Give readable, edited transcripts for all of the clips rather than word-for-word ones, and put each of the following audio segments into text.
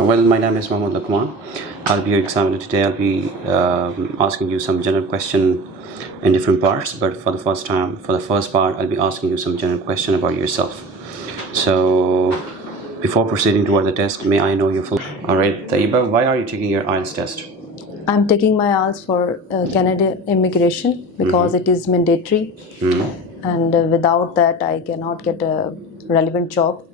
Well, my name is Mohammed Lakman. I'll be your examiner today. I'll be asking you some general question in different parts, but for the first part, I'll be asking you some general question about yourself. So, before proceeding toward the test, may I know your full? All right, Taiba, why are you taking your IELTS test? I'm taking my IELTS for Canada immigration because it is mandatory, and without that, I cannot get a relevant job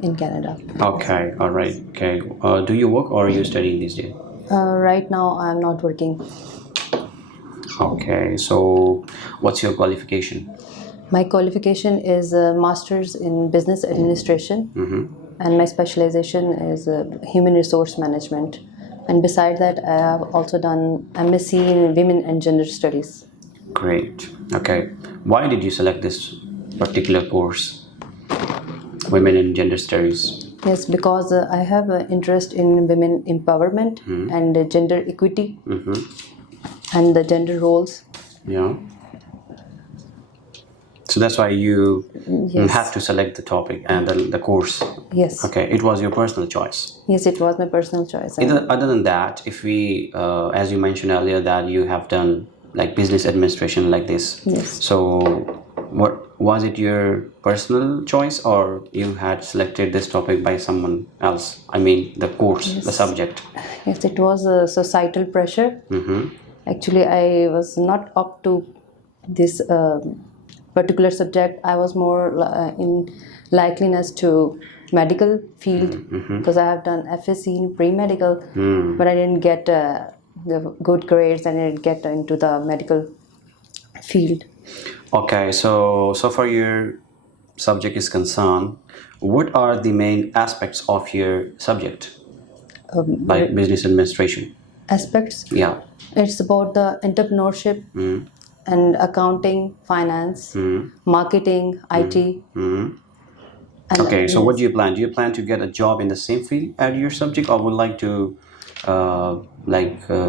in Canada. Okay, all right. Okay, do you work or are you studying these days? Right now, I'm not working. Okay, so what's your qualification? My qualification is a master's in business administration, and my specialization is human resource management. And beside that, I have also done MSc in women and gender studies. Great. Okay, why did you select this particular course, Women in Gender Studies? Yes, because I have an interest in women empowerment and gender equity and the gender roles. Yeah. So that's why you Yes. have to select the topic and the course. Yes. Okay, it was your personal choice. Yes, it was my personal choice. And Other than that, if we, as you mentioned earlier, that you have done like business administration like this. Yes. So, what was it your personal choice, or you had selected this topic by someone else? I mean, the course, the subject. Yes, it was a societal pressure. Actually, I was not up to this particular subject. I was more in likeliness to medical field because I have done FSc in pre-medical, but I didn't get the good grades and I didn't get into the medical field. Okay, so far your subject is concerned, what are the main aspects of your subject, like business administration? Aspects. Yeah. It's about the entrepreneurship and accounting, finance, marketing, IT. And Okay, so what do you plan? Do you plan to get a job in the same field as your subject, or would like to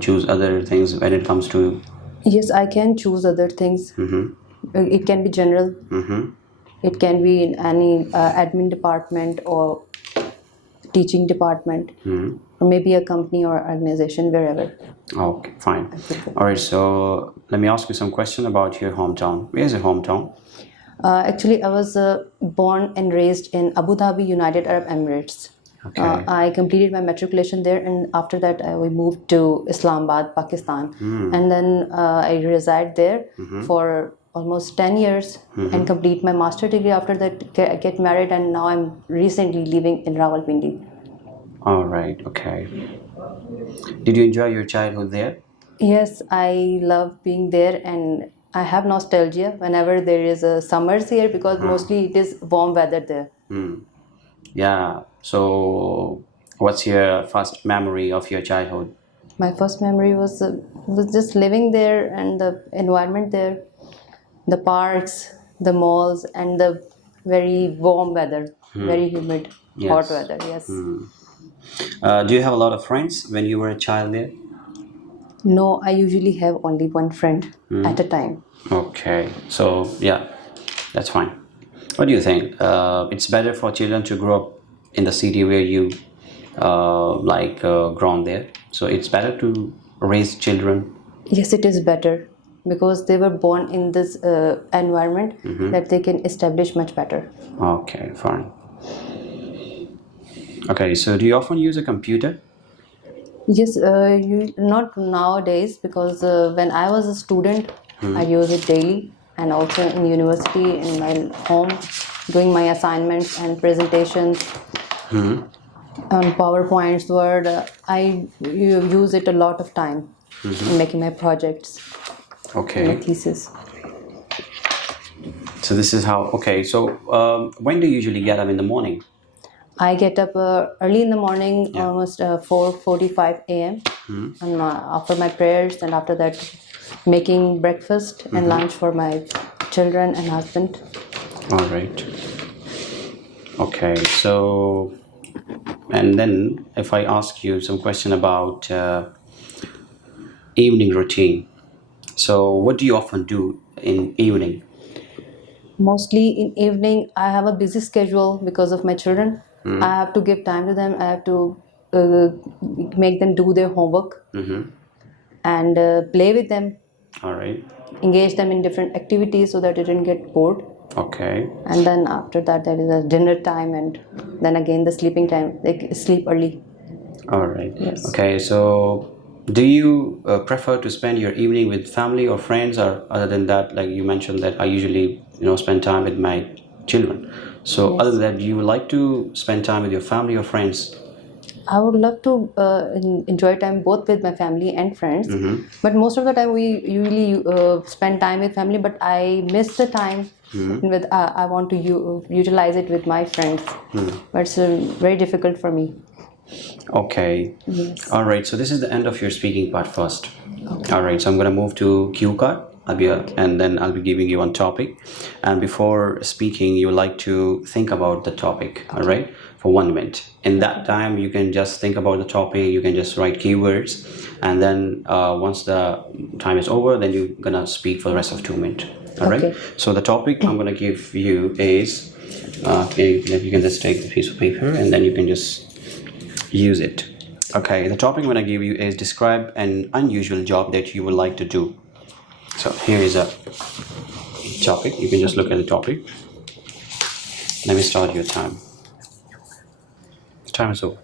choose other things when it comes to? yes, I can choose other things. It can be general. It can be in any admin department or teaching department, or maybe a company or organization, wherever. Okay, fine. All right, so let me ask you some question about your hometown. Where's your hometown? Actually, I was born and raised in Abu Dhabi, United Arab Emirates. Okay. I completed my matriculation there, and after that, we moved to Islamabad, Pakistan, and then I reside there for almost 10 years and complete my master degree. After that, get married, and now I'm recently living in Rawalpindi. All right, okay. Did you enjoy your childhood there? Yes, I love being there, and I have nostalgia whenever there is a summers here because mostly it is warm weather there. Yeah. So, what's your first memory of your childhood? My first memory was just living there and the environment there, the parks, the malls, and the very warm weather, very humid, hot Yes. weather. Yes. Do you have a lot of friends when you were a child there? No, I usually have only one friend at a time. Okay. So, yeah, that's fine. What do you think? It's better for children to grow up in the city where you grown there. So it's better to raise children. Yes, it is better because they were born in this environment that they can establish much better. Okay, fine. Okay, so do you often use a computer? Yes, not nowadays because when I was a student, I use it daily and also in university, in my home, doing my assignments and presentations on PowerPoints, Word. I use it a lot of time in making my projects, my Okay. thesis. So this is how. Okay, so when do you usually get up in the morning? I get up early in the morning, almost 4:45 a.m. And after my prayers, and after that, making breakfast and lunch for my children and husband. All right. Okay, so and then if I ask you some question about evening routine, so what do you often do in evening? Mostly in evening, I have a busy schedule because of my children. I have to give time to them. I have to make them do their homework and play with them, All right. engage them in different activities so that they didn't get bored. Okay. And then after that, there is a dinner time, and then again the sleeping time. They sleep early. All right. Yes. Okay. So, do you prefer to spend your evening with family or friends, or other than that, like you mentioned that I usually, spend time with my children. So, other than that, do you like to spend time with your family or friends? I would love to enjoy time both with my family and friends, but most of the time we usually spend time with family. But I miss the time with. I want to utilize it with my friends, but it's very difficult for me. Okay. Yes. All right. So this is the end of your speaking part first. Okay. All right. So I'm going to move to cue card. And then I'll be giving you one topic. And before speaking, you like to think about the topic. All right. For 1 minute. In that time, you can just think about the topic. You can just write keywords. And then once the time is over, then you're going to speak for the rest of 2 minutes. All right. Okay. So the topic I'm going to give you is, you can just take a piece of paper and then you can just use it. Okay, the topic I'm going to give you is describe an unusual job that you would like to do. So here is a topic. You can just look at the topic. Let me start your time. The time is over.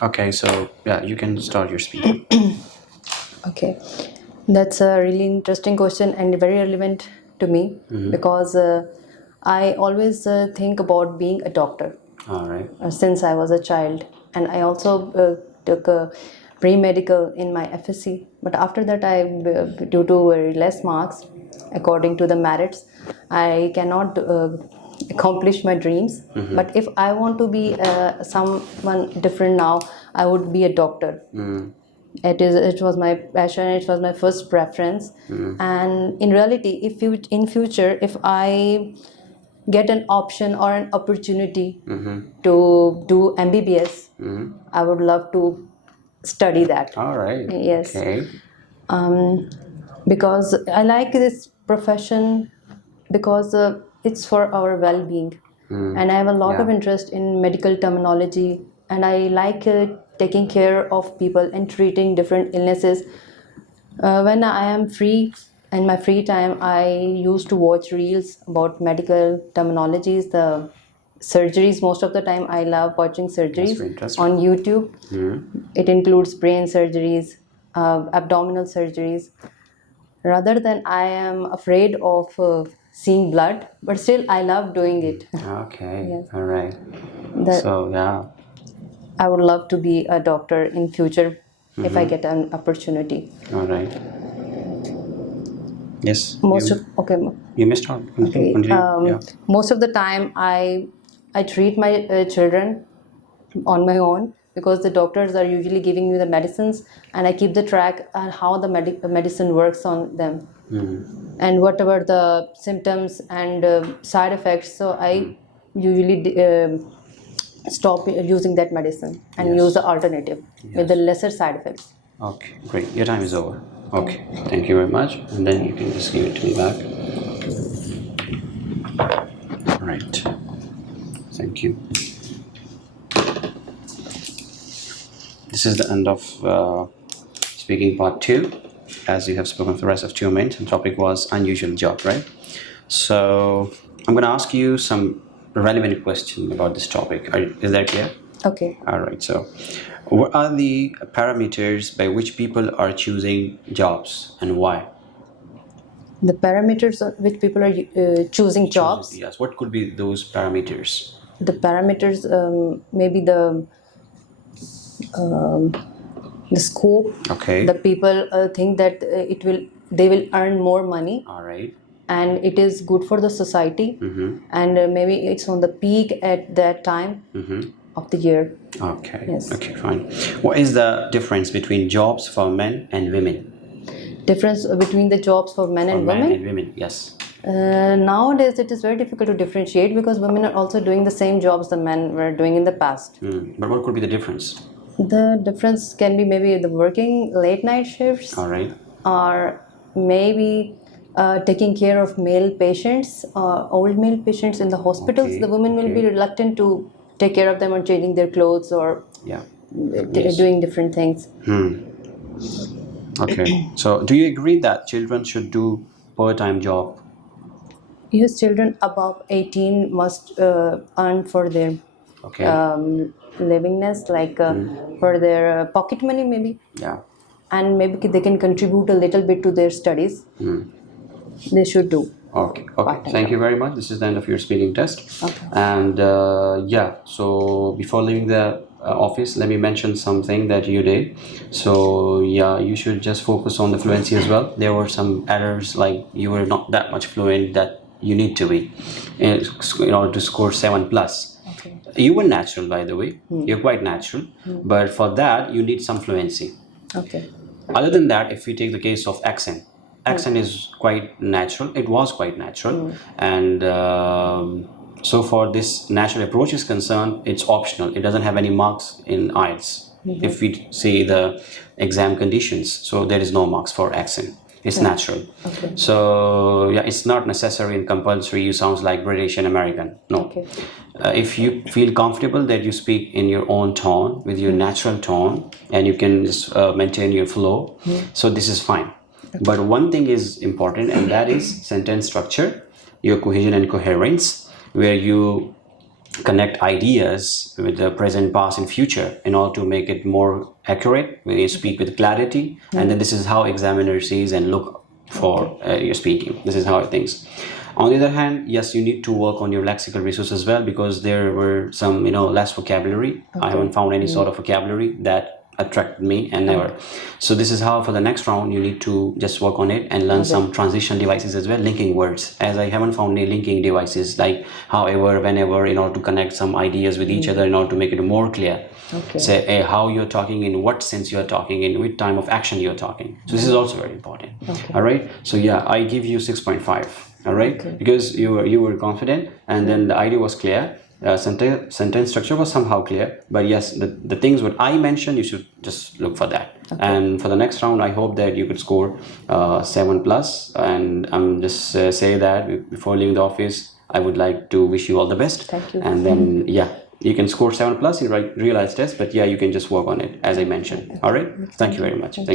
Okay, so yeah, you can start your speaking. Okay, that's a really interesting question and very relevant to me because I always think about being a doctor. All right. Since I was a child, and I also took a pre-medical in my FSC. But after that, due to very less marks, according to the merits, I cannot accomplish my dreams. But if I want to be someone different now, I would be a doctor. It was my passion. It was my first preference. And in reality, in future, if I get an option or an opportunity to do MBBS, I would love to study that. All right. Yes. Okay. Because I like this profession because it's for our well-being, and I have a lot of interest in medical terminology, and I like taking care of people and treating different illnesses. When I am free, in my free time, I used to watch reels about medical terminologies, the surgeries. Most of the time, I love watching surgeries very interesting. on YouTube. It includes brain surgeries, abdominal surgeries. Rather than I am afraid of seeing blood, but still I love doing it. Okay. Yes. All right. That So yeah. I would love to be a doctor in future if I get an opportunity. All right. Yes. You missed out. Continue. Yeah. Most of the time I treat my children on my own because the doctors are usually giving me the medicines, and I keep the track on how the medicine works on them and whatever the symptoms and side effects. So I usually stop using that medicine and use the alternative with the lesser side effects. Okay, great. Your time is over. Okay, thank you very much. And then you can just give it to me back. Right. Thank you. This is the end of speaking part 2, as you have spoken for the rest of 2 minutes, and topic was unusual job, right? So I'm going to ask you some relevant question about this topic. Is that clear? Okay. All right. So what are the parameters by which people are choosing jobs and why? The parameters on which people are choosing jobs. Yes. What could be those parameters? The parameters, maybe the scope. Okay. The people think that they will earn more money. All right. And it is good for the society. And maybe it's on the peak at that time of the year. Okay. Yes. Okay. Fine. What is the difference between jobs for men and women? Difference between the jobs for men and women? Men and women. Yes. Nowadays it is very difficult to differentiate because women are also doing the same jobs the men were doing in the past. But what could be the difference? The difference can be maybe the working late night shifts. All right. Or maybe taking care of male patients, old male patients in the hospitals. Okay, The women will be reluctant to take care of them or changing their clothes or Yeah. doing different things. Okay. So, do you agree that children should do part-time job? Yes, children above 18 must earn for their Okay. livingness, like for their pocket money maybe, Yeah. and maybe they can contribute a little bit to their studies. They should do. Okay. Part-time Thank you job. very much. This is the end of your speaking test. Okay. And yeah, so before leaving the office, let me mention something that you did. So yeah, you should just focus on the fluency as well. There were some errors, like you were not that much fluent that you need to be in order to score 7 plus. Okay. You were natural, by the way. You're quite natural, but for that you need some fluency. Okay. Other than that, if we take the case of accent is quite natural. It was quite natural, and so far this natural approach is concerned, it's optional. It doesn't have any marks in IELTS. If we see the exam conditions, so there is no marks for accent. It's natural. Okay. So yeah, it's not necessary and compulsory. You sound like British and American. No. Okay. If you feel comfortable that you speak in your own tone, with your natural tone, and you can just maintain your flow, so this is fine. But one thing is important, and that is sentence structure, your cohesion and coherence, where you connect ideas with the present, past, and future in order to make it more accurate, when you speak with clarity. And then this is how examiner sees and look for your speaking. This is how it thinks. On the other hand, yes, you need to work on your lexical resources as well, because there were some, less vocabulary. I haven't found any sort of vocabulary that attracted me, and never. So this is how for the next round you need to just work on it and learn some transition devices as well, linking words, as I haven't found any linking devices like however, whenever, in order to connect some ideas with each other in order to make it more clear. Okay. Say how you're talking, in what sense you're talking, in which time of action you're talking. So this is also very important. Okay. All right, so yeah, I give you 6.5. all right, because you were confident, and then the idea was clear. Sentence structure was somehow clear, but yes, the things what I mentioned, you should just look for that. And for the next round, I hope that you could score 7 plus. And I'm just say that before leaving the office, I would like to wish you all the best. Thank you. And then yeah, you can score 7 plus in real IELTS test, but yeah, you can just work on it as I mentioned. All right, thank you very much. Thank you.